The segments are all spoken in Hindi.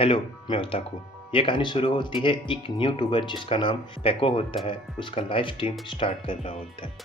हेलो, मैं ओताकू। ये कहानी शुरू होती है एक यूट्यूबर जिसका नाम पेको होता है, उसका लाइव स्ट्रीम स्टार्ट कर रहा होता है।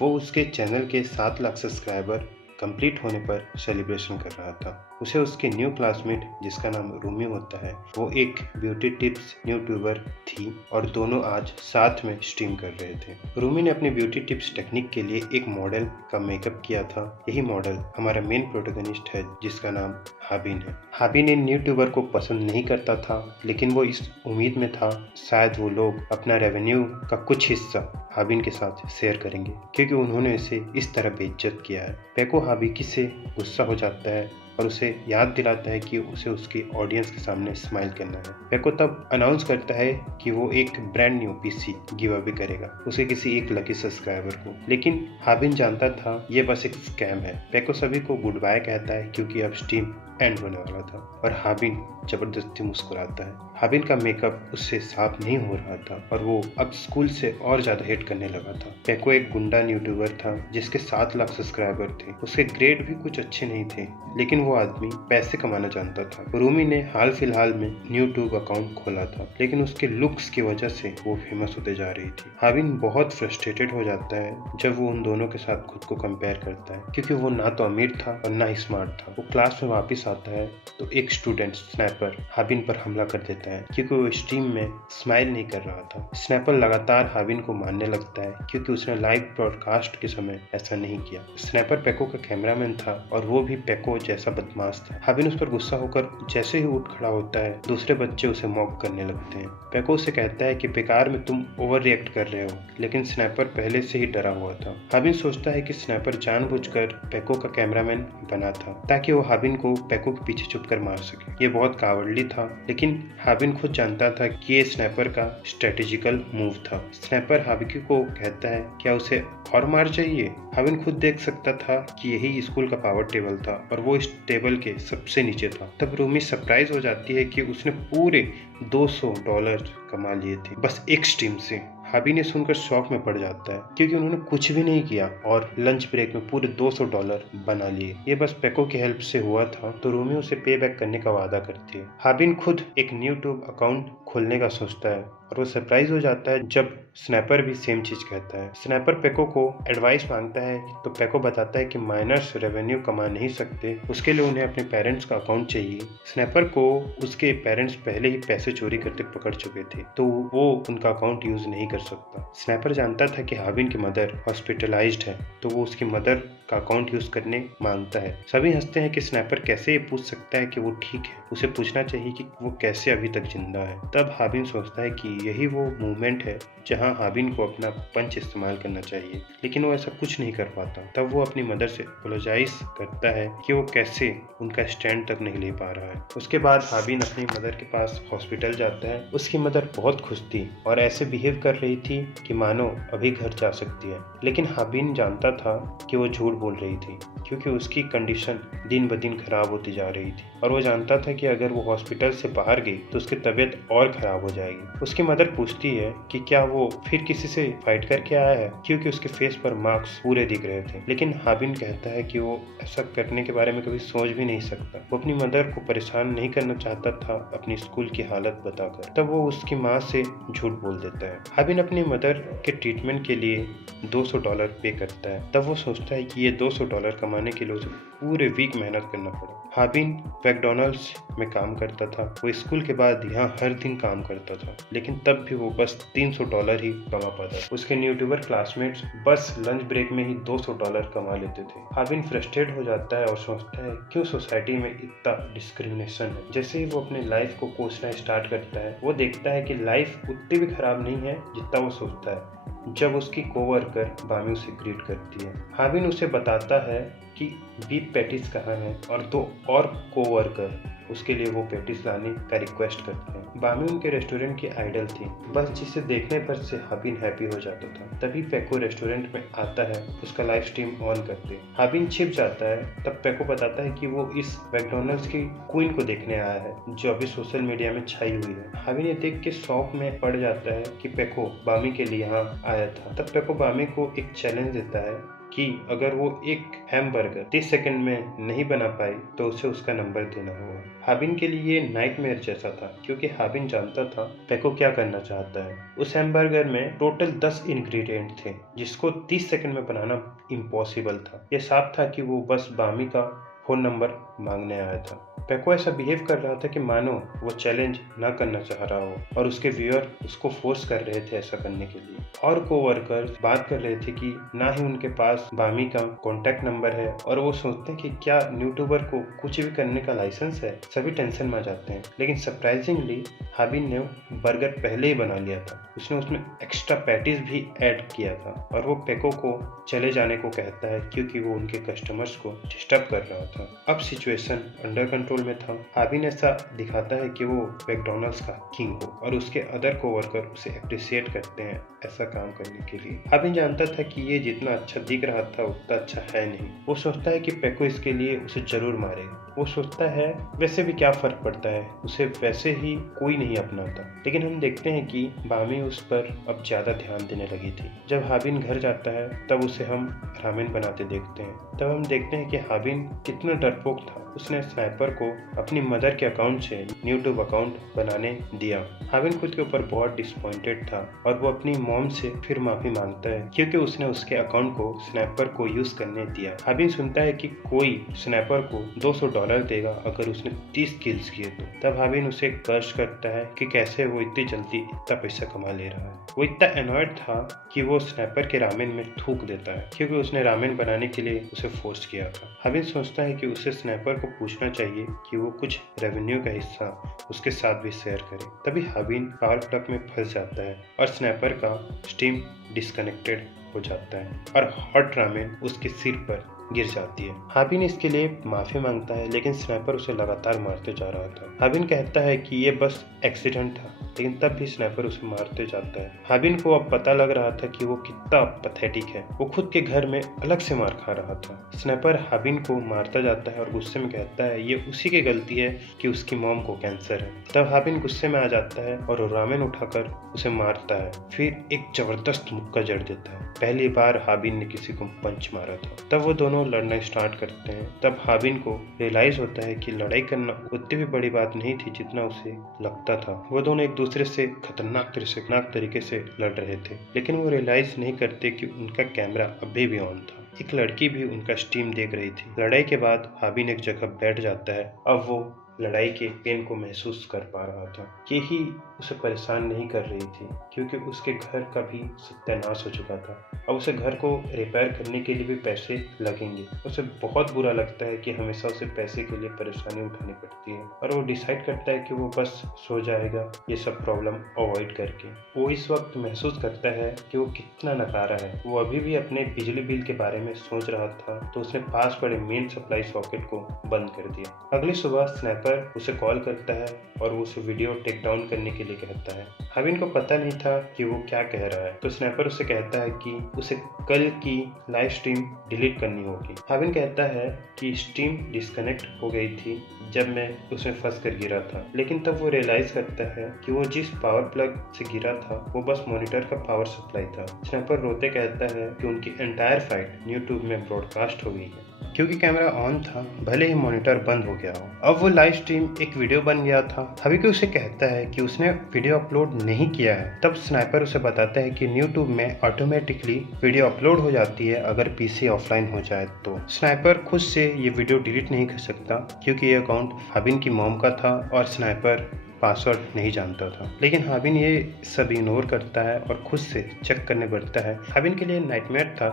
वो उसके चैनल के 7 लाख सब्सक्राइबर कंप्लीट होने पर सेलिब्रेशन कर रहा था। उसे उसकी न्यू क्लासमेट जिसका नाम रूमी होता है, वो एक ब्यूटी टिप्स यूट्यूबर थी और दोनों आज साथ में स्ट्रीम कर रहे थे। रूमी ने अपनी ब्यूटी टिप्स टेक्निक के लिए एक मॉडल का मेकअप किया था। यही मॉडल हमारा मेन प्रोटोगनिस्ट है जिसका नाम हाबिन है। हाबिन इन यूट्यूबर को पसंद नहीं करता था, लेकिन वो इस उम्मीद में था शायद वो लोग अपना रेवेन्यू का कुछ हिस्सा हाबिन के साथ शेयर करेंगे, क्योंकि उन्होंने इसे इस तरह बेइज्जत किया है। पेको हाबिकी से गुस्सा हो जाता है और उसे याद दिलाता है कि उसे उसकी ऑडियंस के सामने स्माइल करना है। पेको तब अनाउंस करता है कि वो एक brand new PC give away करेगा उसे किसी एक लकी सब्सक्राइबर को, लेकिन हाबिन जानता था ये बस एक स्कैम है। पेको सभी को गुड बाय कहता है क्योंकि अब स्ट्रीम एंड होने वाला था और हाबिन जबरदस्ती मुस्कुराता है। हाबिन का मेकअप उससे साफ नहीं हो रहा था और वो अब स्कूल से और ज्यादा हेट करने लगा था। पेको एक गुंडा यूट्यूबर था जिसके 7 लाख सब्सक्राइबर थे। उसके ग्रेड भी कुछ अच्छे नहीं थे, लेकिन वो आदमी पैसे कमाना जानता था। रूमी ने हाल फिलहाल में यूट्यूब अकाउंट खोला था, लेकिन उसके लुक्स की वजह से वो फेमस होते जा रही थी। हाबिन बहुत फ्रस्ट्रेटेड हो जाता है जब वो उन दोनों के साथ खुद को कंपेयर करता है, क्योंकि वो ना तो अमीर था और ना ही स्मार्ट था। वो क्लास में वापस आता है तो एक स्टूडेंट स्नैपर हाबिन पर हमला कर देता है क्योंकि वो स्ट्रीम में स्माइल नहीं कर रहा था। स्नैपर लगातार हाबिन को मारने लगता है क्योंकि उसने लाइव ब्रॉडकास्ट के समय ऐसा नहीं किया। स्नैपर पेको का कैमरामैन था और वो भी पेको जैसा बदमाश था। हाबिन उस पर गुस्सा होकर जैसे ही उठ खड़ा होता है, दूसरे बच्चे उसे मॉक करने लगते हैं। पेको उसे कहता है कि बेकार में तुम ओवर रिएक्ट कर रहे हो, लेकिन स्नैपर पहले से ही डरा हुआ था। हाबिन सोचता है कि स्नैपर जानबूझकर पेको का कैमरामैन बना था ताकि वो हाबिन को पेको के पीछे छुपकर मार सके। ये बहुत कावड़ली था, लेकिन हाबिन खुद जानता था कि ये स्नैपर का स्ट्रेटेजिकल मूव था। स्नैपर हाबिकी को कहता है क्या उसे और मार चाहिए। हाबिन खुद देख सकता था कि यही स्कूल का पावर टेबल था और वो इस टेबल के सबसे नीचे था। तब रूमी सरप्राइज हो जाती है कि उसने पूरे $200 कमा लिए थे बस एक स्ट्रीम से। हाबिन ने सुनकर शॉक में पड़ जाता है क्योंकि उन्होंने कुछ भी नहीं किया और लंच ब्रेक में पूरे $200 बना लिए। ये बस पेको की हेल्प से हुआ था, तो रूमी उसे पे बैक करने का वादा करती है। हाबिन खुद एक यूट्यूब अकाउंट खोलने का सोचता है और वो सरप्राइज हो जाता है जब स्नैपर भी सेम चीज कहता है। स्नैपर पेको को एडवाइस मांगता है तो पेको बताता है कि माइनर्स रेवेन्यू कमा नहीं सकते, उसके लिए उन्हें अपने पेरेंट्स का अकाउंट चाहिए। स्नैपर को उसके पेरेंट्स पहले ही पैसे चोरी करते पकड़ चुके थे, तो वो उनका अकाउंट यूज नहीं कर सकता। स्नैपर जानता था कि हाबिन की मदर हॉस्पिटलाइज्ड है, तो वो उसकी मदर का अकाउंट यूज करने मांगता है। सभी हंसते हैं कि स्नैपर कैसे ये पूछ सकता है कि वो ठीक है, उसे पूछना चाहिए कि वो कैसे अभी तक जिंदा है। तब हाबिन सोचता है कि यही वो मूवमेंट है जहां हाबिन को अपना पंच इस्तेमाल करना चाहिए, लेकिन वो ऐसा कुछ नहीं कर पाता। तब वो अपनी मदर से अपोलोजाइज करता है कि वो कैसे उनका स्टैंड तक नहीं ले पा रहा है। उसके बाद हाबिन अपनी मदर के पास हॉस्पिटल जाता है। उसकी मदर बहुत खुश थी और ऐसे बिहेव कर रही थी कि मानो अभी घर जा सकती है, लेकिन हाबिन जानता था कि वो झूठ बोल रही थी क्योंकि उसकी कंडीशन दिन ब दिन खराब होती जा रही थी और वो जानता था कि अगर वो हॉस्पिटल से बाहर गई तो उसकी तबीयत और खराब हो जाएगी। उसकी मदर पूछती है कि क्या वो फिर किसी से फाइट करके आया है, क्योंकि उसके फेस पर मार्क्स पूरे दिख रहे थे। लेकिन हाबिन कहता है कि वो ऐसा करने के बारे में कभी सोच भी नहीं सकता। वो अपनी मदर को परेशान नहीं करना चाहता था अपनी स्कूल की हालत बताकर। तब वो उसकी माँ से झूठ बोल देता है। हाबिन अपनी मदर के ट्रीटमेंट के लिए $200 पे करता है। तब वो सोचता है कि ये $200 कमाने के लिए उसे पूरे वीक मेहनत करना पड़ा। हाबिन मैकडॉनल्ड्स में काम करता था। वो स्कूल के बाद यहाँ हर दिन काम करता था, लेकिन तब भी वो बस $300 ही कमा पाता। उसके यूट्यूबर क्लासमेट्स बस लंच ब्रेक में ही $200 कमा लेते थे। हाबिन फ्रस्ट्रेट हो जाता है और सोचता है क्यों सोसाइटी में इतना डिस्क्रिमिनेशन है। जैसे ही वो अपने लाइफ को कोसना स्टार्ट करता है, वो देखता है कि लाइफ उतनी भी खराब नहीं है जितना वो सोचता है। जब उसकी कोवर्कर बामी उसे ग्रीट करती है, हाबिन उसे बताता है कि बीफ पैटिस कहाँ है और 2 और कोवर्कर उसके लिए वो पैटिस लाने का रिक्वेस्ट करते हैं। बामी उनके रेस्टोरेंट की आइडल थी, बस जिसे देखने पर से हाबिन हैप्पी हो जाता था। तभी पेको रेस्टोरेंट में आता है, उसका लाइव स्ट्रीम ऑन करते। हाबिन छिप जाता है। तब पेको बताता है कि वो इस मैकडॉनल्ड्स की क्वीन को देखने आया है जो अभी सोशल मीडिया में छाई हुई है। हाबिन ये देख के शौक में पड़ जाता है कि पेको बामी के लिए यहाँ आया था। तब पेको बामी को एक चैलेंज देता है कि अगर वो एक हैमबर्गर 30 सेकंड में नहीं बना पाई तो उसे उसका नंबर देना होगा। हाबिन के लिए ये नाइटमेयर जैसा था, क्योंकि हाबिन जानता था पेको क्या करना चाहता है। उस हैमबर्गर में टोटल 10 इंग्रेडिएंट थे, जिसको 30 सेकंड में बनाना इम्पॉसिबल था। ये साफ था कि वो बस बामी का फोन नंबर मांगने आया था। पेको ऐसा बिहेव कर रहा था कि मानो वो चैलेंज ना करना चाह रहा हो और उसके व्यूअर उसको फोर्स कर रहे थे ऐसा करने के लिए। और कोवर्कर्स बात कर रहे थे कि ना ही उनके पास बामी का कॉन्टैक्ट नंबर है और वो सोचते हैं कि क्या यूट्यूबर को कुछ भी करने का लाइसेंस है। सभी टेंशन में आ जाते हैं, लेकिन सरप्राइजिंगली हाबिन ने बर्गर पहले ही बना लिया था। उसने उसमें एक्स्ट्रा पैटीज भी ऐड किया था और वो पेको को चले जाने को कहता है क्योंकि वो उनके कस्टमर्स को डिस्टर्ब कर रहा था। अब सिचुएशन अंडर कंट्रोल में था। हाबिन ऐसा दिखाता है कि वो मैकडॉनल्ड्स का किंग हो और उसके अदर कोवर्कर उसे अप्रिशिएट करते हैं ऐसा काम करने के लिए। हाबिन जानता था कि ये जितना अच्छा दिख रहा था उतना अच्छा है नहीं। वो सोचता है कि पेको इसके लिए उसे जरूर मारेगा। वो सोचता है वैसे भी क्या फर्क पड़ता है, उसे वैसे ही कोई नहीं अपनाता। लेकिन हम देखते हैं कि बामी उस पर अब ज्यादा ध्यान देने लगी थी। जब हाबिन घर जाता है तब उसे हम रामेन बनाते देखते हैं। तब हम देखते हैं कि हाबिन कितना डरपोक था। उसने स्नाइपर को अपनी मदर के अकाउंट से यूट्यूब अकाउंट बनाने दिया। हाबिन खुद के ऊपर बहुत डिसअपॉइंटेड था और वो अपनी मॉम से फिर माफी मांगता है क्योंकि उसने उसके अकाउंट को स्नाइपर को यूज करने दिया। हाबिन सुनता है कि कोई स्नाइपर को $200 देगा अगर उसने 30 किल्स किए तो। तब हाबिन उसे कर्ज करता है कि कैसे वो इतनी जल्दी इतना पैसा कमा ले रहा है। वो इतना एनॉयड था कि वो स्नाइपर के रामेन में थूक देता है क्योंकि उसने रामेन बनाने के लिए उसे फोर्स किया था। हाबिन सोचता है कि उसे स्नाइपर को पूछना चाहिए कि वो कुछ रेवेन्यू का हिस्सा उसके साथ भी शेयर करे। तभी हाबिन पावर प्लग में फंस जाता है और स्नाइपर का स्टीम डिस्कनेक्टेड हो जाता है और हॉट रामेन उसके सिर पर गिर जाती है। हाबिन इसके लिए माफी मांगता है, लेकिन स्नाइपर उसे लगातार मारते जा रहा था। हाबिन कहता है कि ये बस एक्सीडेंट था, लेकिन तब भी स्नाइपर उसे मारते जाता है। हाबिन को अब पता लग रहा था कि वो कितना पैथेटिक है। वो खुद के घर में अलग से मार खा रहा था। स्नाइपर हाबिन को मारता जाता है और गुस्से में कहता है ये उसी की गलती है कि उसकी मॉम को कैंसर है। तब हाबिन गुस्से में आ जाता है और रामेन उठाकर उसे मारता है, फिर एक जबरदस्त मुक्का जड़ देता है। पहली बार हाबिन ने किसी को पंच मारा था। तब वो दोनों लड़ना स्टार्ट करते हैं। तब हाबिन को रियलाइज होता है कि लड़ाई करना उतनी भी बड़ी बात नहीं थी जितना उसे लगता था। वो दोनों एक दूसरे से खतरनाक तरीके से लड़ रहे थे, लेकिन वो रियलाइज नहीं करते कि उनका कैमरा अभी भी ऑन था। एक लड़की भी उनका स्ट्रीम देख रही थी। लड़ाई के बाद हाबिन एक जगह बैठ जाता है। अब वो लड़ाई के पेन को महसूस कर पा रहा था। यही उसे परेशान नहीं कर रही थी क्योंकि उसके घर का भी सत्यानाश हो चुका था। अब उसे घर को रिपेयर करने के लिए भी पैसे लगेंगे। उसे बहुत बुरा लगता है कि हमेशा उसे पैसे के लिए परेशानी उठानी पड़ती है और वो डिसाइड करता है कि वो बस सो जाएगा ये सब प्रॉब्लम अवॉइड करके। वो इस वक्त महसूस करता है कि वो कितना नकारा है। वो अभी भी अपने बिजली बिल के बारे में सोच रहा था तो उसने पास पड़े मेन सप्लाई सॉकेट को बंद कर दिया। अगली सुबह स्नाइपर उसे कॉल करता है और वो उसे वीडियो टेक डाउन करने के लिए कहता है। हाबिन को पता नहीं था कि वो क्या कह रहा है, तो स्नाइपर उसे कहता है कि उसे कल की लाइव स्ट्रीम डिलीट करनी होगी। हाबिन कहता है कि स्ट्रीम डिस्कनेक्ट हो गई थी जब मैं उसमें फंस कर गिरा था, लेकिन तब वो रियलाइज करता है कि वो जिस पावर प्लग से गिरा था वो बस मॉनिटर का पावर सप्लाई था। स्नाइपर रोते कहता है कि उनकी एंटायर फाइट यूट्यूब में ब्रॉडकास्ट हो गई है क्योंकि कैमरा ऑन था, भले ही मॉनिटर बंद हो गया हो। अब वो लाइव स्ट्रीम एक वीडियो बन गया था। हाबिन उसे कहता है कि उसने वीडियो अपलोड नहीं किया है। तब स्नाइपर उसे बताता है कि यूट्यूब में ऑटोमेटिकली वीडियो अपलोड हो जाती है अगर पीसी ऑफलाइन हो जाए तो। स्नाइपर खुद से ये वीडियो डिलीट नहीं कर सकता क्योंकि ये अकाउंट हाबिन की मॉम का था और स्नाइपर पासवर्ड नहीं जानता था। लेकिन हाबिन ये सब इग्नोर करता है और खुद से चेक करने बढ़ता है। हाबिन के लिए नाइटमेयर था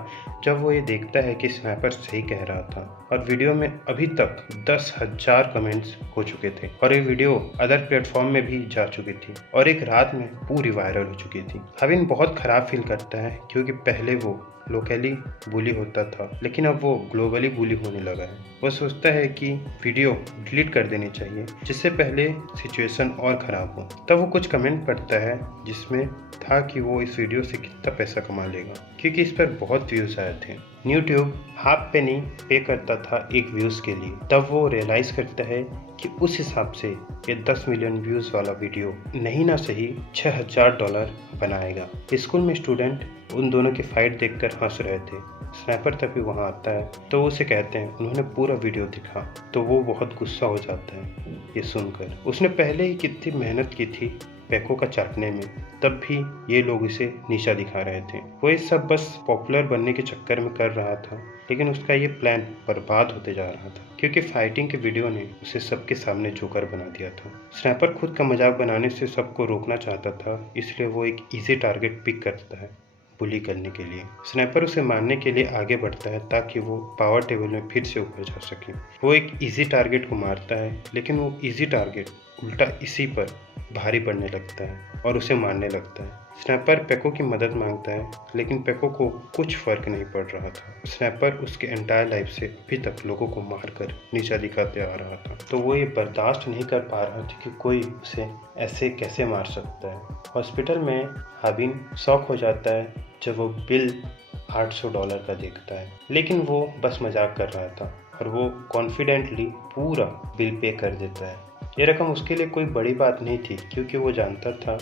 जब वो ये देखता है कि स्नाइपर सही कह रहा था और वीडियो में अभी तक 10,000 कमेंट्स हो चुके थे और ये वीडियो अदर प्लेटफॉर्म में भी जा चुकी थी और एक रात में पूरी वायरल हो चुकी थी। हाबिन बहुत खराब फील करता है क्योंकि पहले वो लोकली बुली होता था, लेकिन अब वो ग्लोबली बुली होने लगा है। वो सोचता है कि वीडियो डिलीट कर देनी चाहिए जिससे पहले सिचुएशन और ख़राब हो। तब वो कुछ कमेंट पढ़ता है जिसमें था कि वो इस वीडियो से कितना पैसा कमा लेगा क्योंकि इस पर बहुत व्यूज़ आए थे। यूट्यूब हाफ पेनी पे करता था एक व्यूज़ के लिए। तब वो रियलाइज़ करता है कि उस हिसाब से ये 10 मिलियन व्यूज़ वाला वीडियो नहीं ना सही $6000 बनाएगा। स्कूल में स्टूडेंट उन दोनों की फाइट देखकर हंस रहे थे। स्नैपर तभी वहाँ आता है तो वो उसे कहते हैं उन्होंने पूरा वीडियो दिखा। तो वो बहुत गुस्सा हो जाता है ये सुनकर। उसने पहले ही कितनी मेहनत की थी पैको का चाटने में, तब भी ये लोग इसे नीचा दिखा रहे थे। वो ये सब बस पॉपुलर बनने के चक्कर में कर रहा था, लेकिन उसका ये प्लान बर्बाद होते जा रहा था क्योंकि फाइटिंग के वीडियो ने उसे सबके सामने जोकर बना दिया था। स्नैपर खुद का मजाक बनाने से सबको रोकना चाहता था, इसलिए वो एक इजी टारगेट पिक करता है बुली करने के लिए। स्नैपर उसे मारने के लिए आगे बढ़ता है ताकि वो पावर टेबल में फिर से ऊपर जा सके। वो एक इजी टारगेट को मारता है, लेकिन वो इजी टारगेट उल्टा इसी पर भारी पड़ने लगता है और उसे मारने लगता है। स्नैपर पेको की मदद मांगता है, लेकिन पेको को कुछ फर्क नहीं पड़ रहा था। स्नैपर उसके एंटायर लाइफ से अभी तक लोगों को मारकर नीचा दिखाते आ रहा था, तो वो ये बर्दाश्त नहीं कर पा रहा था कि कोई उसे ऐसे कैसे मार सकता है। हॉस्पिटल में हाबिन शॉक हो जाता है जब वो बिल $800 का देखता है, लेकिन वो बस मजाक कर रहा था और वो कॉन्फिडेंटली पूरा बिल पे कर देता है। ये रकम उसके लिए कोई बड़ी बात नहीं थी क्योंकि वो जानता था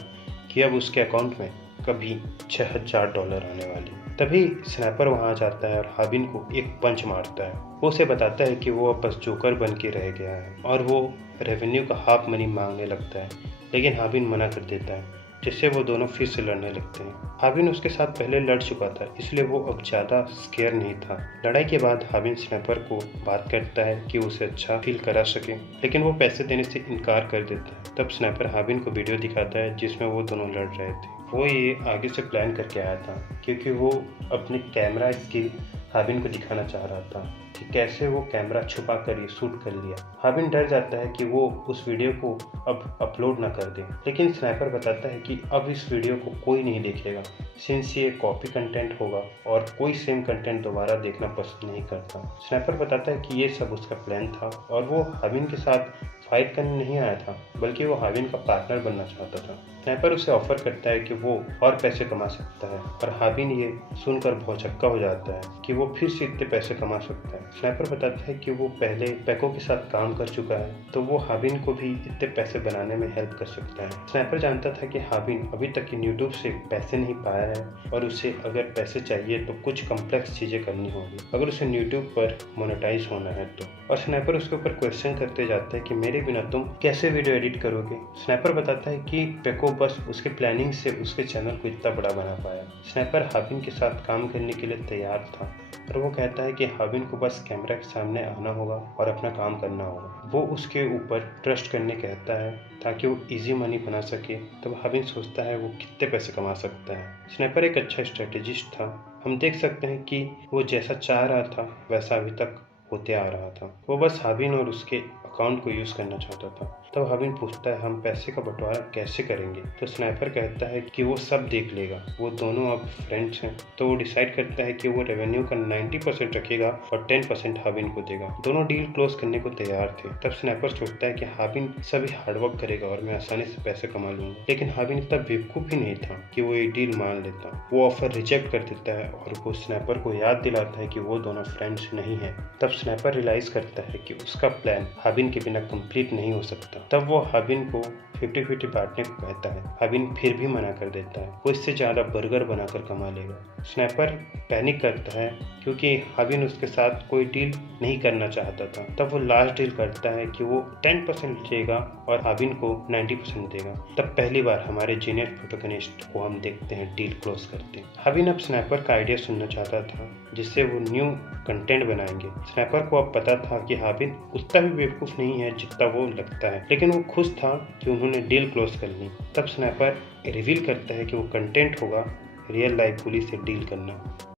कि अब उसके अकाउंट में कभी $6000 आने वाली। तभी स्नैपर वहां जाता है और हाबिन को एक पंच मारता है। वो उसे बताता है कि वो अब बस जोकर बन के रह गया है और वो रेवेन्यू का हाफ मनी मांगने लगता है, लेकिन हाबिन मना कर देता है, जिससे वो दोनों फिर से लड़ने लगते हैं। हाबिन उसके साथ पहले लड़ चुका था, इसलिए वो अब ज़्यादा स्केयर नहीं था। लड़ाई के बाद हाबिन स्नैपर को बात करता है कि उसे अच्छा फील करा सके, लेकिन वो पैसे देने से इनकार कर देता है। तब स्नैपर हाबिन को वीडियो दिखाता है जिसमें वो दोनों लड़ रहे थे। वो ये आगे से प्लान करके आया था क्योंकि वो अपने कैमरा स्किल हाबिन को दिखाना चाह रहा था कि कैसे वो कैमरा छुपा कर ये शूट कर लिया। हाबिन डर जाता है कि वो उस वीडियो को अब अपलोड ना कर दे, लेकिन स्नैपर बताता है कि अब इस वीडियो को कोई नहीं देखेगा सिंस ये कॉपी कंटेंट होगा और कोई सेम कंटेंट दोबारा देखना पसंद नहीं करता। स्नैपर बताता है कि ये सब उसका प्लान था और वो हाबिन के साथ फाइट करने नहीं आया था, बल्कि वो हाबिन का पार्टनर बनना चाहता था। स्नैपर उसे ऑफर करता है कि वो और पैसे कमा सकता है और हाबिन ये सुनकर भौचक्का हो जाता है कि वो फिर से इतने पैसे कमा सकता है। स्नैपर बताता है कि वो पहले पेको के साथ काम कर चुका है, तो वो हाबिन को भी इतने पैसे बनाने में हेल्प कर सकता है। स्नैपर जानता था कि हाबिन अभी तक यूट्यूब से पैसे नहीं पाया है और उसे अगर पैसे चाहिए तो कुछ कॉम्प्लेक्स चीज़ें करनी होगी अगर उसे यूट्यूब पर मोनेटाइज होना है तो। और स्नैपर उसके ऊपर क्वेश्चन करते जाता है कि मेरे बिना तुम कैसे वीडियो एडिट करोगे। स्नैपर बताता है कि पेको बस उसके प्लानिंग से उसके चैनल को इतना बड़ा बना पाया। स्नैपर हाबिन के साथ काम करने के लिए तैयार था और वो कहता है कि हाबिन को बस कैमरा के सामने आना होगा और अपना काम करना होगा। वो उसके ऊपर ट्रस्ट करने कहता है ताकि वो इजी मनी बना सके। तब हाबिन सोचता है वो कितने पैसे कमा सकता है। स्नैपर एक अच्छा स्ट्रेटेजिस्ट था। हम देख सकते हैं कि वो जैसा चाह रहा था वैसा अभी तक होते आ रहा था। वो बस हाबिन और उसके अकाउंट को यूज़ करना चाहता था। तब हाबिन पूछता है हम पैसे का बंटवारा कैसे करेंगे। तो स्नैपर कहता है कि वो सब देख लेगा, वो दोनों अब फ्रेंड्स हैं। तो वो डिसाइड करता है कि वो रेवेन्यू का 90% रखेगा और 10% हाबिन को देगा। दोनों डील क्लोज करने को तैयार थे। तब स्नैपर सोचता है कि हाबिन सभी हार्डवर्क करेगा और मैं आसानी से पैसे कमा लूंगा, लेकिन हाबिन इतना बेवकूफ़ भी नहीं था कि वो ये डील मान लेता। वो ऑफर रिजेक्ट कर देता है और वो स्नैपर को याद दिलाता है कि वो दोनों फ्रेंड्स नहीं है। तब स्नैपर रियलाइज करता है कि उसका प्लान हाबिन के बिना कंप्लीट नहीं हो सकता। तब वो हाबिन को 50-50 बांटने को कहता है। हाबिन फिर भी मना कर देता है, वो इससे ज़्यादा बर्गर बनाकर कमा लेगा। स्नैपर पैनिक करता है क्योंकि हाबिन उसके साथ कोई डील नहीं करना चाहता था। तब वो लास्ट डील करता है कि वो 10% लेगा और हाबिन को 90% देगा। तब पहली बार हमारे जीनियर प्रोटोगनिस्ट को हम देखते हैं डील क्लोज करते हैं। हाबिन अब स्नैपर का आइडिया सुनना चाहता था जिससे वो न्यू कंटेंट बनाएंगे। स्नैपर को अब पता था कि हाबिन उतना भी बेवकूफ़ नहीं है जितना वो लगता है, लेकिन वो खुश था कि उन्होंने डील क्लोज कर ली। तब स्नैपर रिवील करता है कि वो कंटेंट होगा रियल लाइफ पुलिस से डील करना।